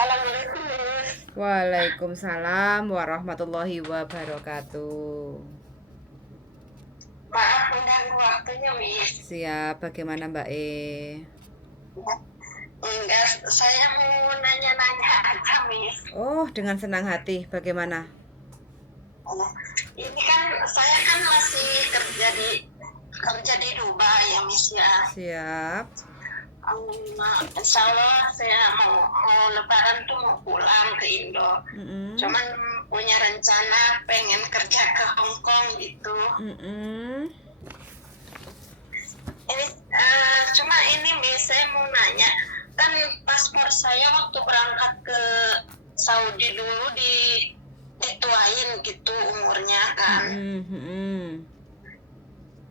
Assalamualaikum, Miss. Waalaikumsalam warahmatullahi wabarakatuh. Maaf mengganggu waktunya, Miss. Siap, bagaimana Mbak E? Enggak, saya mau nanya-nanya aja, Miss. Oh, dengan senang hati, bagaimana? Ini kan saya kan masih kerja di Dubai ya, Miss ya. Siap. Insya Allah saya mau Lebaran tuh mau pulang ke Indo. Mm-mm. Cuman punya rencana pengen kerja ke Hong Kong gitu. Mm-mm. Ini cuma ini Miss, saya mau nanya, kan paspor saya waktu berangkat ke Saudi dulu dituain gitu umurnya kan. Mm-mm.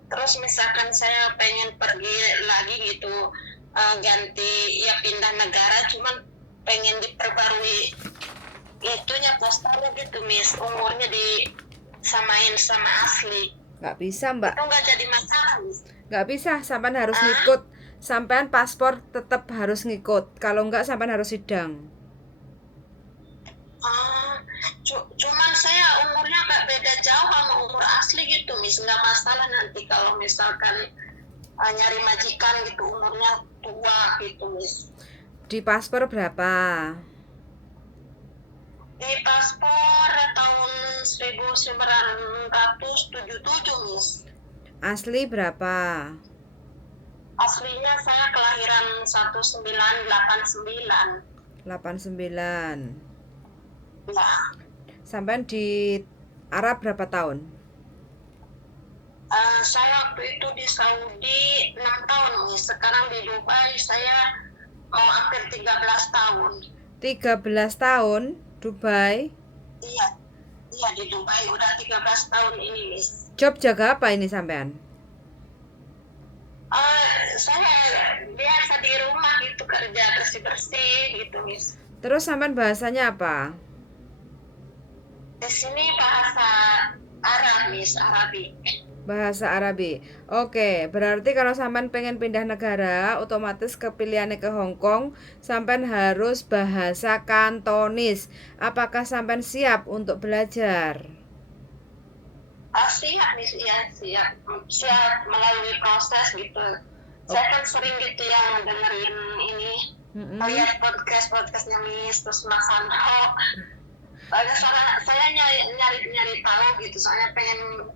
Terus misalkan saya pengen pergi lagi gitu, ganti ya pindah negara, cuman pengen diperbarui itunya postalnya gitu Miss, umurnya disamain sama asli. Nggak bisa Mbak, Itu nggak jadi masalah Miss. nggak bisa, sampean harus ngikut. Sampean paspor tetap harus ngikut. Kalau nggak, sampean harus sidang. Cuman saya umurnya gak beda jauh sama umur asli gitu Miss, nggak masalah nanti kalau misalkan nyari majikan gitu umurnya tua gitu Miss. Di paspor berapa? Di paspor tahun 1977 Miss. Asli berapa? Aslinya saya kelahiran 1989. 89. Ya. Sampean di Arab berapa tahun? Saya waktu itu di Saudi 6 tahun Miss. Sekarang di Dubai saya mau hampir 13 tahun. 13 tahun Dubai. Iya, iya di Dubai udah 13 tahun ini, Miss. Job jaga apa ini sampean? Saya biasa di rumah gitu kerja bersih-bersih gitu, Miss. Terus sampean bahasanya apa? Di sini bahasa Arab, Miss, Arabi. Bahasa Arabi. Oke, berarti kalau sampean pengen pindah negara, otomatis kepilihannya ke Hong Kong, sampean harus bahasa Kantonis. Apakah sampean siap untuk belajar? Siap, Miss, ya siap melalui proses gitu. Saya kan sering gitu yang dengerin ini, lihat podcastnya Miss, terus Mas Anho. Saya nyari tahu gitu, soalnya pengen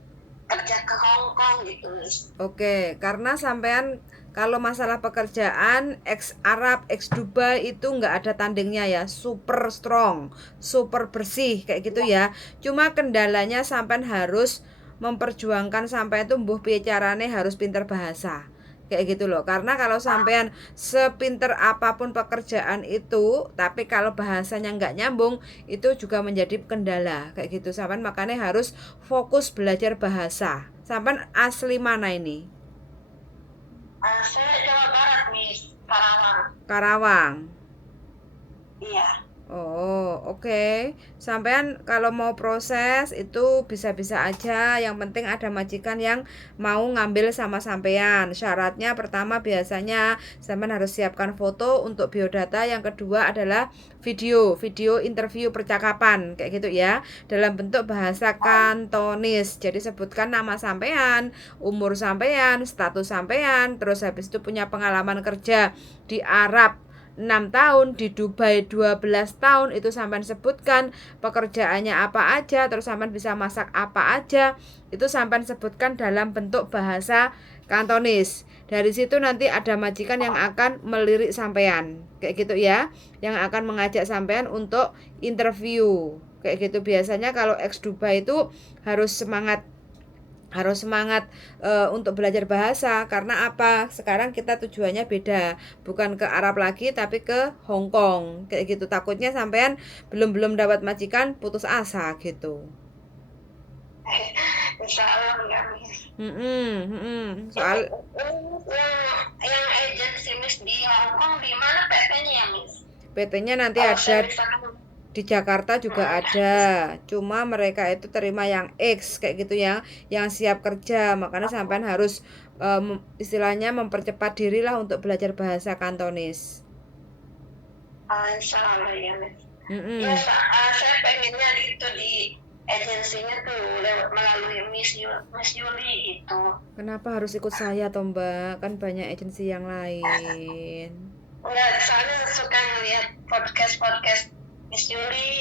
kerja ke Hong Kong gitu Miss. Oke, karena sampean kalau masalah pekerjaan ex Arab, ex Dubai itu nggak ada tandingnya ya, super strong, super bersih kayak gitu ya. Cuma kendalanya sampean harus memperjuangkan sampai itu mbuh piye carane harus pinter bahasa. Kayak gitu loh. Karena kalau sampean sepinter apapun pekerjaan itu, tapi kalau bahasanya nggak nyambung, itu juga menjadi kendala. Kayak gitu sampean makanya harus fokus belajar bahasa. Sampean asli mana ini? Saya Jawa Barat Miss, Karawang. Karawang. Iya. Oh, oke. Sampean kalau mau proses itu bisa-bisa aja. Yang penting ada majikan yang mau ngambil sama sampean. Syaratnya pertama biasanya sampean harus siapkan foto untuk biodata. Yang kedua adalah video interview percakapan kayak gitu ya. Dalam bentuk bahasa Kantonis. Jadi sebutkan nama sampean, umur sampean, status sampean, terus habis itu punya pengalaman kerja di Arab 6 tahun, di Dubai 12 tahun, itu sampean sebutkan pekerjaannya apa aja, terus sampean bisa masak apa aja, itu sampean sebutkan dalam bentuk bahasa Kantonis. Dari situ nanti ada majikan yang akan melirik sampean kayak gitu ya, yang akan mengajak sampean untuk interview kayak gitu. Biasanya kalau ex Dubai itu harus semangat untuk belajar bahasa. Karena apa? Sekarang kita tujuannya beda, bukan ke Arab lagi tapi ke Hong Kong kayak gitu. Takutnya sampean belum dapat majikan putus asa gitu. Insya Allah enggak Miss. Soal yang agensi Miss di Hong Kong di mana PT-nya ya Miss? PT-nya nanti ada di Jakarta juga ada, cuma mereka itu terima yang X kayak gitu ya, yang siap kerja. Makanya sampean harus istilahnya mempercepat diri lah untuk belajar bahasa Kantonis. Insya Allah ya Miss. Mm-mm. Ya saya pengennya itu di agensinya tuh melalui Miss Yuli gitu. Kenapa harus ikut saya toh Mbak? Kan banyak agensi yang lain. Enggak, soalnya suka ngeliat podcast Miss Yuli,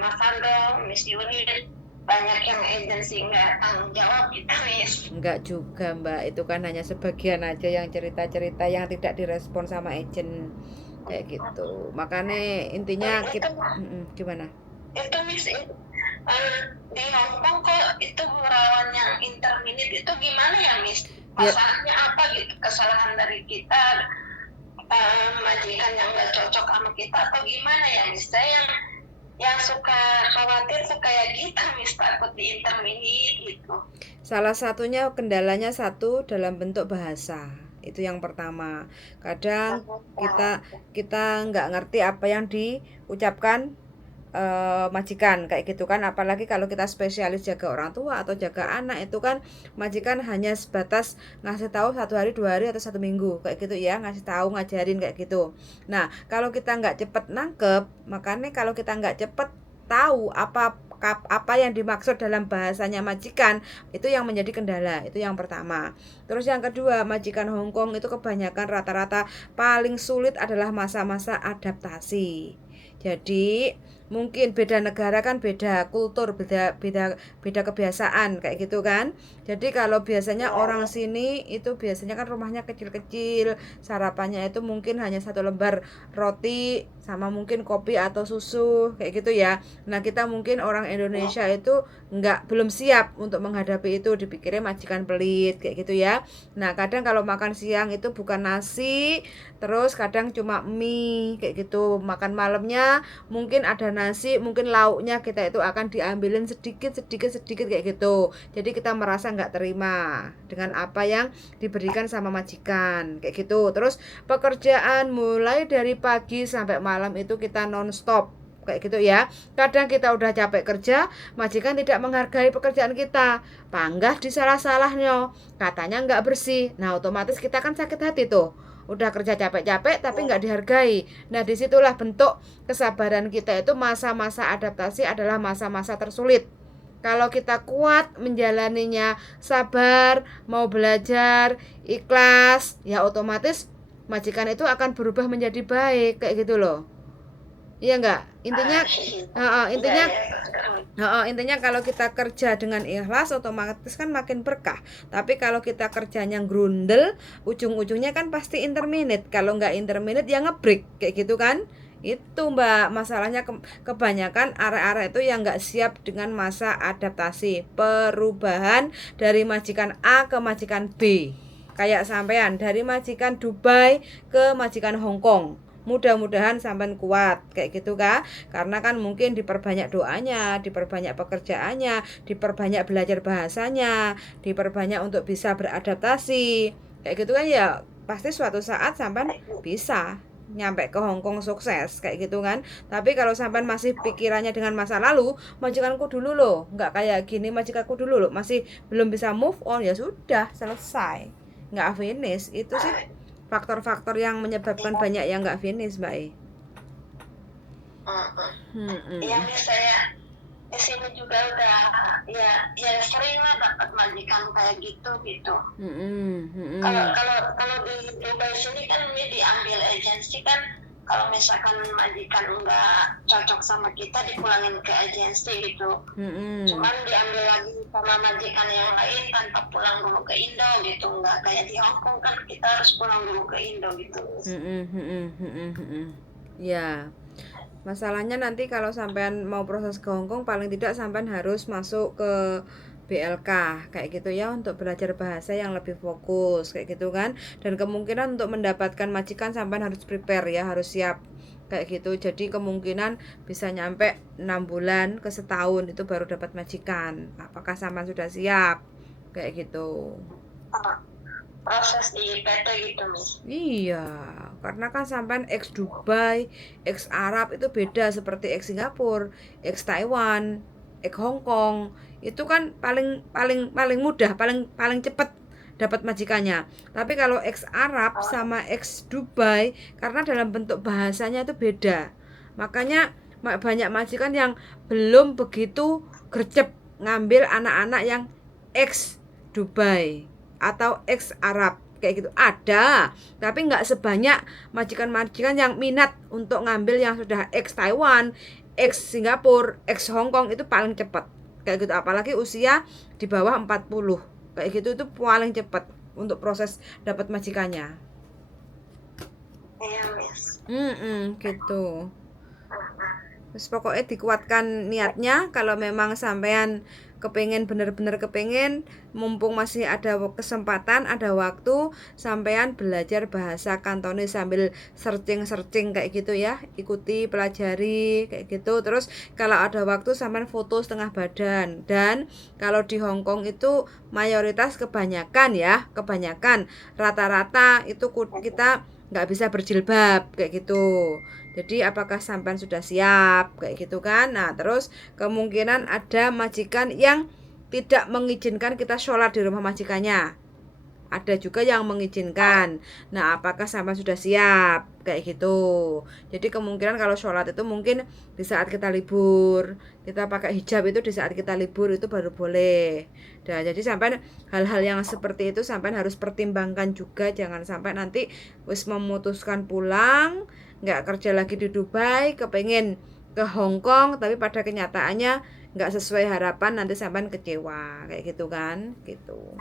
Mas Ando, Miss Yuli, banyak yang agensi nggak tanggung jawab gitu Miss. Enggak juga Mbak, itu kan hanya sebagian aja yang cerita-cerita yang tidak direspon sama agent kayak gitu. Makanya intinya kita gimana? Itu Miss, di Hongkong kok itu gurauan yang interminute itu gimana ya Miss? Masalahnya apa gitu? Kesalahan dari kita, majikan yang nggak cocok sama kita atau gimana ya Miss? Saya yang suka khawatir tuh kayak gitu Miss, takut di interminate gitu. Salah satunya kendalanya satu dalam bentuk bahasa. Itu yang pertama. Kadang kita nggak ngerti apa yang diucapkan majikan kayak gitu kan, apalagi kalau kita spesialis jaga orang tua atau jaga anak, itu kan majikan hanya sebatas ngasih tahu 1 hari 2 hari atau 1 minggu kayak gitu ya, ngasih tahu ngajarin kayak gitu. Nah kalau kita nggak cepet nangkep, makanya kalau kita nggak cepet tahu apa yang dimaksud dalam bahasanya majikan, itu yang menjadi kendala. Itu yang pertama. Terus yang kedua, majikan Hongkong itu kebanyakan rata-rata paling sulit adalah masa-masa adaptasi. Jadi mungkin beda negara kan beda kultur, beda kebiasaan kayak gitu kan. Jadi kalau biasanya orang sini itu biasanya kan rumahnya kecil-kecil, sarapannya itu mungkin hanya 1 lembar roti sama mungkin kopi atau susu kayak gitu ya. Nah kita mungkin orang Indonesia itu belum siap untuk menghadapi itu, dipikirnya majikan pelit kayak gitu ya. Nah kadang kalau makan siang itu bukan nasi, terus kadang cuma mie kayak gitu. Makan malamnya mungkin ada nasi, mungkin lauknya kita itu akan diambilin sedikit kayak gitu. Jadi kita merasa nggak terima dengan apa yang diberikan sama majikan kayak gitu. Terus pekerjaan mulai dari pagi sampai malam itu kita non-stop kayak gitu ya. Kadang kita udah capek kerja, majikan tidak menghargai pekerjaan kita, panggah disalah-salahnya, katanya nggak bersih. Nah otomatis kita kan sakit hati tuh, udah kerja capek-capek tapi nggak dihargai. Nah disitulah bentuk kesabaran kita itu. Masa-masa adaptasi adalah masa-masa tersulit. Kalau kita kuat menjalaninya, sabar, mau belajar, ikhlas, ya otomatis majikan itu akan berubah menjadi baik kayak gitu loh. Iya enggak? Intinya kalau kita kerja dengan ikhlas otomatis kan makin berkah. Tapi kalau kita kerjanya grundel, ujung-ujungnya kan pasti interminate. Kalau enggak interminate ya ngebreak kayak gitu kan. Itu Mbak, masalahnya kebanyakan area-area itu yang enggak siap dengan masa adaptasi, perubahan dari majikan A ke majikan B. Kayak sampean dari majikan Dubai ke majikan Hong Kong. Mudah-mudahan sampai kuat kayak gitu kan, karena kan mungkin diperbanyak doanya, diperbanyak pekerjaannya, diperbanyak belajar bahasanya, diperbanyak untuk bisa beradaptasi kayak gitu kan. Ya pasti suatu saat sampai bisa nyampe ke Hong Kong sukses kayak gitu kan. Tapi kalau sampai masih pikirannya dengan masa lalu, majikanku dulu loh nggak kayak gini, majikanku dulu loh masih belum bisa move on, ya sudah selesai, nggak finish. Itu sih faktor-faktor yang menyebabkan banyak yang nggak finish Mbak. Iya nih, saya di sini juga udah ya sering lah dapat majikan kayak gitu. Kalau di Dubai sini kan ini diambil agensi kan, kalau misalkan majikan enggak cocok sama kita dipulangin ke agensi gitu. Cuman diambil lagi sama majikan yang lain tanpa pulang dulu ke Indo gitu. Enggak kayak di Hong Kong kan kita harus pulang dulu ke Indo gitu. Ya, masalahnya nanti kalau sampean mau proses ke Hong Kong, paling tidak sampean harus masuk ke BLK kayak gitu ya, untuk belajar bahasa yang lebih fokus kayak gitu kan. Dan kemungkinan untuk mendapatkan majikan sampean harus prepare ya, harus siap kayak gitu. Jadi kemungkinan bisa nyampe 6 bulan ke setahun itu baru dapat majikan. Apakah sampean sudah siap kayak gitu? Proses di PT gitu Miss. Iya, karena kan sampean ex Dubai, ex Arab itu beda seperti ex Singapura, ex Taiwan, ex Hong Kong. Itu kan paling mudah, paling cepat dapat majikannya. Tapi kalau ex Arab sama ex Dubai, karena dalam bentuk bahasanya itu beda, makanya banyak majikan yang belum begitu gercep ngambil anak-anak yang ex Dubai atau ex Arab kayak gitu. Ada, tapi nggak sebanyak majikan-majikan yang minat untuk ngambil yang sudah ex Taiwan, ex Singapura, ex Hong Kong. Itu paling cepat kayak gitu, apalagi usia di bawah 40 kayak gitu, itu paling cepat untuk proses dapat majikannya. Iya, Miss. Gitu. Terus pokoknya dikuatkan niatnya. Kalau memang sampean bener-bener kepengen, mumpung masih ada kesempatan, ada waktu, sampean belajar bahasa Kantonis sambil searching kayak gitu ya, ikuti, pelajari kayak gitu. Terus kalau ada waktu sampean foto setengah badan. Dan kalau di Hong Kong itu mayoritas kebanyakan rata-rata itu kita nggak bisa berjilbab kayak gitu. Jadi apakah sampean sudah siap kayak gitu kan? Nah, terus kemungkinan ada majikan yang tidak mengizinkan kita sholat di rumah majikannya. Ada juga yang mengizinkan. Nah, apakah sampean sudah siap kayak gitu? Jadi kemungkinan kalau sholat itu mungkin di saat kita libur, kita pakai hijab itu di saat kita libur itu baru boleh. Nah, jadi sampean hal-hal yang seperti itu sampean harus pertimbangkan juga. Jangan sampai nanti wis memutuskan pulang, nggak kerja lagi di Dubai, kepengen ke Hong Kong, tapi pada kenyataannya nggak sesuai harapan, nanti sampean kecewa kayak gitu kan, gitu.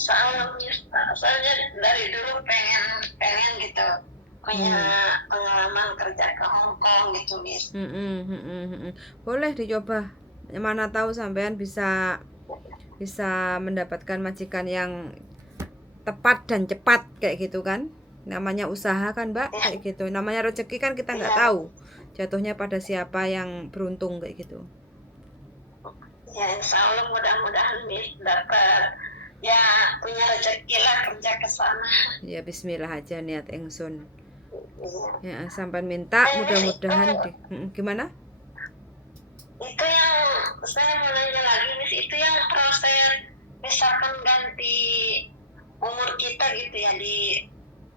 Soalnya dari dulu pengen gitu punya pengalaman kerja ke Hong Kong gitu, Miss. Boleh dicoba, mana tahu sampean bisa mendapatkan majikan yang tepat dan cepat kayak gitu kan. Namanya usaha kan, Mbak, kayak gitu. Namanya rezeki kan kita nggak tahu jatuhnya pada siapa yang beruntung kayak gitu. Ya, insya Allah mudah-mudahan Miss dapat ya punya rezeki lah kerja ke sana. Ya bismillah aja niat engsun. Ya sampai minta mudah-mudahan gimana? Itu yang saya mau nanya lagi, Miss, itu yang proses misalkan ganti umur kita gitu ya di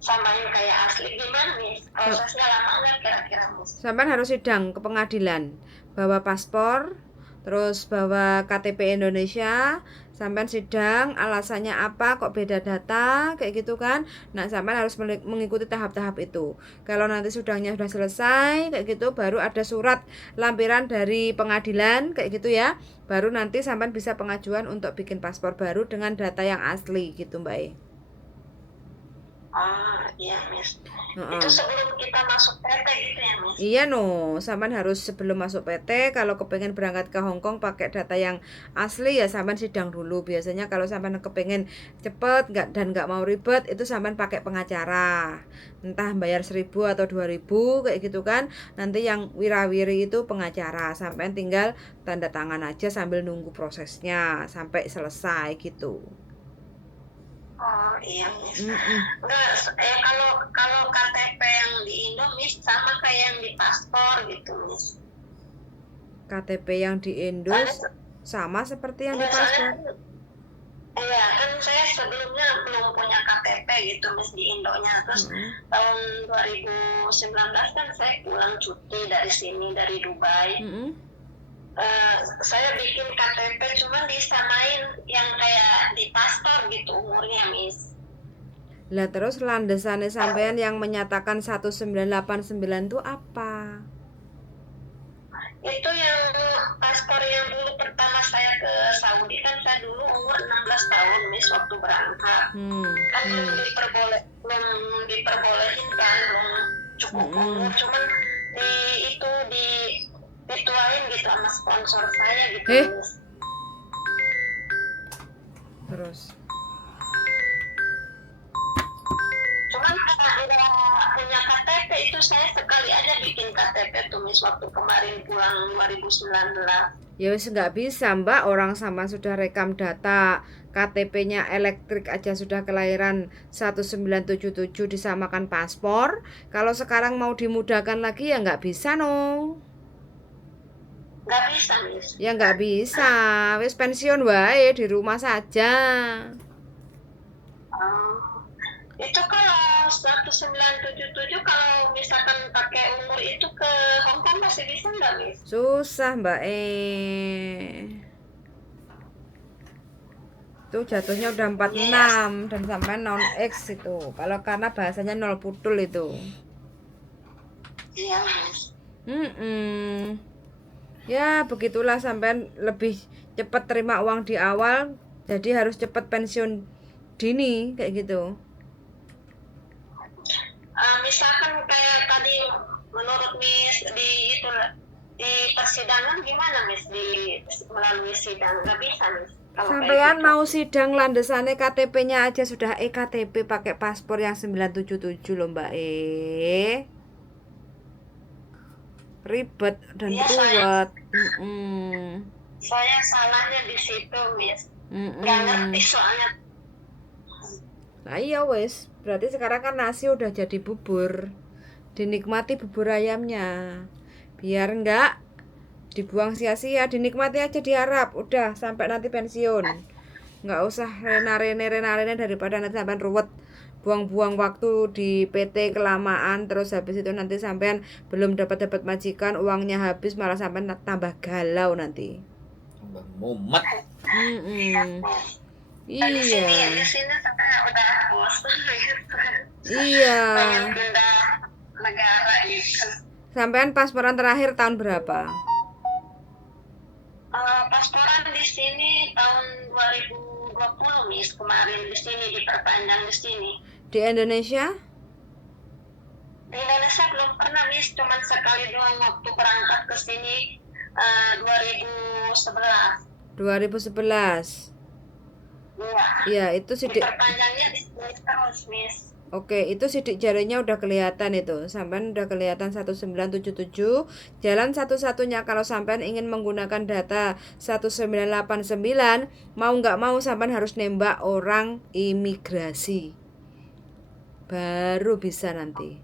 samain kayak asli, gimana Miss? Prosesnya lama nggak kira-kira, Miss? Sampai harus sidang ke pengadilan, bawa paspor, terus bawa KTP Indonesia, sampai sidang alasannya apa kok beda data kayak gitu kan. Nah, sampai harus mengikuti tahap-tahap itu. Kalau nanti sidangnya sudah selesai kayak gitu, baru ada surat lampiran dari pengadilan kayak gitu ya, baru nanti sampai bisa pengajuan untuk bikin paspor baru dengan data yang asli gitu, Mbak. Iya, Miss. Itu sebelum kita masuk PT gitu ya, Miss? Iya sampean harus sebelum masuk PT, kalau kepengen berangkat ke Hong Kong pakai data yang asli ya sampean sidang dulu. Biasanya kalau sampean kepengen cepet dan nggak mau ribet, itu sampean pakai pengacara. Entah bayar 1.000 atau 2.000 kayak gitu kan. Nanti yang wirawiri itu pengacara. Sampean tinggal tanda tangan aja sambil nunggu prosesnya sampai selesai gitu. Iya, Miss. Enggak, kalau KTP yang di Indo, Miss, sama kayak yang di paspor gitu, Miss. KTP yang di Indo sama seperti yang di paspor. Iya, kan saya sebelumnya belum punya KTP gitu, Miss, di Indonya. Terus tahun 2019 kan saya pulang cuti dari sini, dari Dubai. Saya bikin KTP cuma disamain yang kayak di paspor gitu umurnya, Miss. Lah terus landasannya sampean yang menyatakan 1989 itu apa? Itu yang paspor yang dulu pertama saya ke Saudi, kan saya dulu umur 16 tahun, Miss, waktu berangkat. Kan belum diperbolehin kan, belum cukup umur, cuman dituain gitu sama sponsor saya gitu, Miss. Terus cuman karena udah punya KTP itu saya sekali aja bikin KTP tuh, Miss, waktu kemarin pulang 2019. Ya wis nggak bisa, Mbak, orang sama sudah rekam data KTP-nya elektrik aja sudah kelahiran 1977 disamakan paspor. Kalau sekarang mau dimudahkan lagi ya nggak bisa Nggak bisa, Miss. Ya nggak bisa, wis pensiun wae di rumah saja. Itu kalau 1977 kalau misalkan pakai umur itu ke Hong Kong masih bisa nggak, Miss? Susah Mbak itu jatuhnya udah 46 dan sampai non X itu. Kalau karena bahasanya nol putul itu. Iya, Miss. Ya begitulah, sampai lebih cepat terima uang di awal, jadi harus cepat pensiun dini kayak gitu. Misalkan kayak tadi menurut Miss di persidangan gimana, Miss, melalui sidang nggak bisa, Miss? Sampean mau sidang landesannya KTP-nya aja sudah EKTP pakai paspor yang 977 loh Mbak ribet dan ruwet. Saya salahnya di situ, Miss. Nggak ngerti soalnya. Nah iya wes, berarti sekarang kan nasi udah jadi bubur, dinikmati bubur ayamnya, biar enggak dibuang sia-sia, dinikmati aja, diharap udah sampai nanti pensiun, nggak usah rene daripada nanti sampai ruwet, buang-buang waktu di PT kelamaan, terus habis itu nanti sampean belum dapat majikan, uangnya habis, malah sampai tambah galau nanti, tambah mumet. Iya. Di sini udah bosan gitu. Iya. Pengen pindah negara gitu. Sampean pasporan terakhir tahun berapa? Pasporan di sini tahun 2020, Miss. Kemarin di sini diperpanjang di sini. Di Indonesia? Di Indonesia belum pernah, Miss. Cuman sekali doang waktu berangkat ke sini 2011. 2011. Iya, itu sidik. Perpanjangnya di sini terus, Miss. Oke, itu sidik jarinya udah kelihatan itu. Sampean udah kelihatan 1977. Jalan satu-satunya kalau sampean ingin menggunakan data 1989, mau nggak mau sampean harus nembak orang imigrasi. Baru bisa nanti.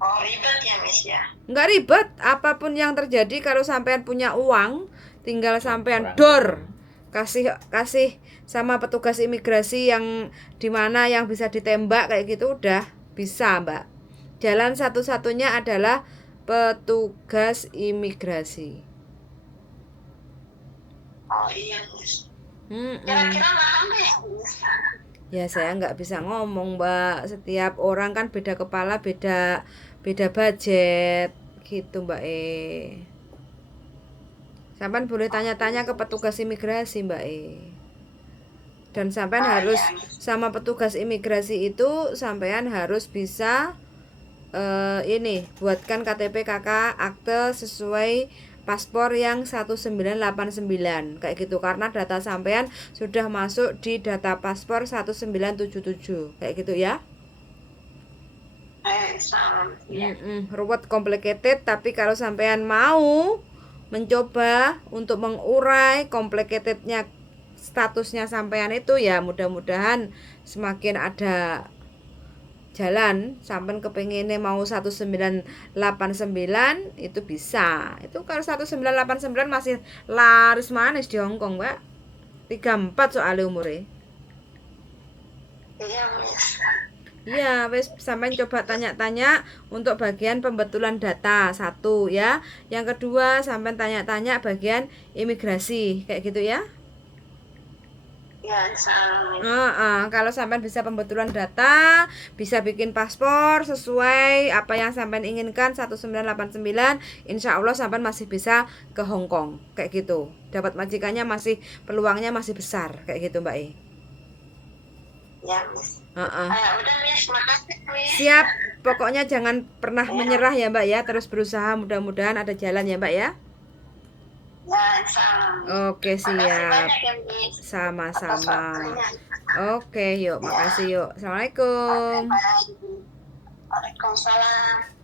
Oh, ribet ya, Miss ya? Nggak ribet, apapun yang terjadi kalau sampean punya uang, tinggal sampean dor. Kasih sama petugas imigrasi yang dimana yang bisa ditembak kayak gitu, udah bisa Mbak. Jalan satu-satunya adalah petugas imigrasi. Oh iya, Miss. Kira-kira mahal nggak ya, Miss? Ya saya nggak bisa ngomong Mbak, setiap orang kan beda kepala, beda budget gitu Mbak Sampean boleh tanya-tanya ke petugas imigrasi Mbak dan sampean harus sama petugas imigrasi itu sampean harus bisa buatkan KTP KK akte sesuai paspor yang 1989 kayak gitu, karena data sampean sudah masuk di data paspor 1977 kayak gitu ya. Ruwet, complicated, tapi kalau sampean mau mencoba untuk mengurai complicatednya statusnya sampean itu, ya mudah-mudahan semakin ada jalan. Sampean kepengennya mau 1989 itu bisa. Itu kalau 1989 masih laris manis di Hongkong Mbak, 34 soalnya umurnya. Iya, wes sampean coba tanya-tanya untuk bagian pembetulan data satu ya. Yang kedua sampean tanya-tanya bagian imigrasi kayak gitu ya. Ya, insyaallah. Kalau sampean bisa pembetulan data, bisa bikin paspor sesuai apa yang sampean inginkan 1989, insya Allah sampean masih bisa ke Hong Kong kayak gitu. Dapat majikannya masih, peluangnya masih besar kayak gitu Mbak Ya, Miss. Udah, Miss, makasih, Miss. Siap, pokoknya jangan pernah menyerah ya Mbak ya, terus berusaha, mudah-mudahan ada jalan ya Mbak ya. Ya, insyaallah. Oke, siap. Makasih banyak ya, Miss. Sama-sama. Oke, yuk, makasih yuk. Assalamualaikum. Waalaikumsalam.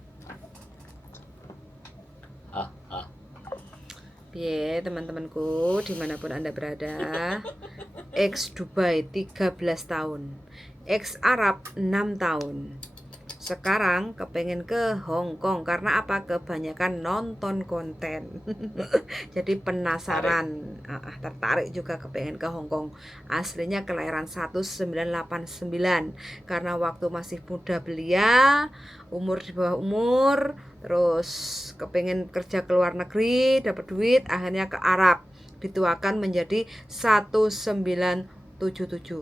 Piye teman-temanku dimanapun Anda berada, ex Dubai 13 tahun, ex Arab 6 tahun, sekarang kepengen ke Hong Kong. Karena apa? Kebanyakan nonton konten. Jadi penasaran, tertarik juga kepengen ke Hong Kong. Aslinya kelahiran 1989. Karena waktu masih muda belia, umur di bawah umur, terus kepengen kerja ke luar negeri, dapat duit, akhirnya ke Arab. Dituakan menjadi 1977.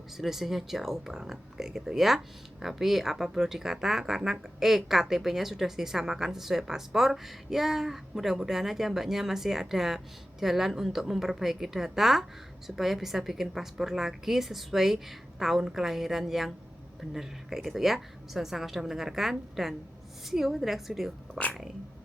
Selisihnya jauh banget kayak gitu ya. Tapi apa perlu dikata, karena KTP-nya sudah disamakan sesuai paspor, ya mudah-mudahan aja mbaknya masih ada jalan untuk memperbaiki data supaya bisa bikin paspor lagi sesuai tahun kelahiran yang benar kayak gitu ya. Sangat sudah mendengarkan dan see you in the next video. Bye.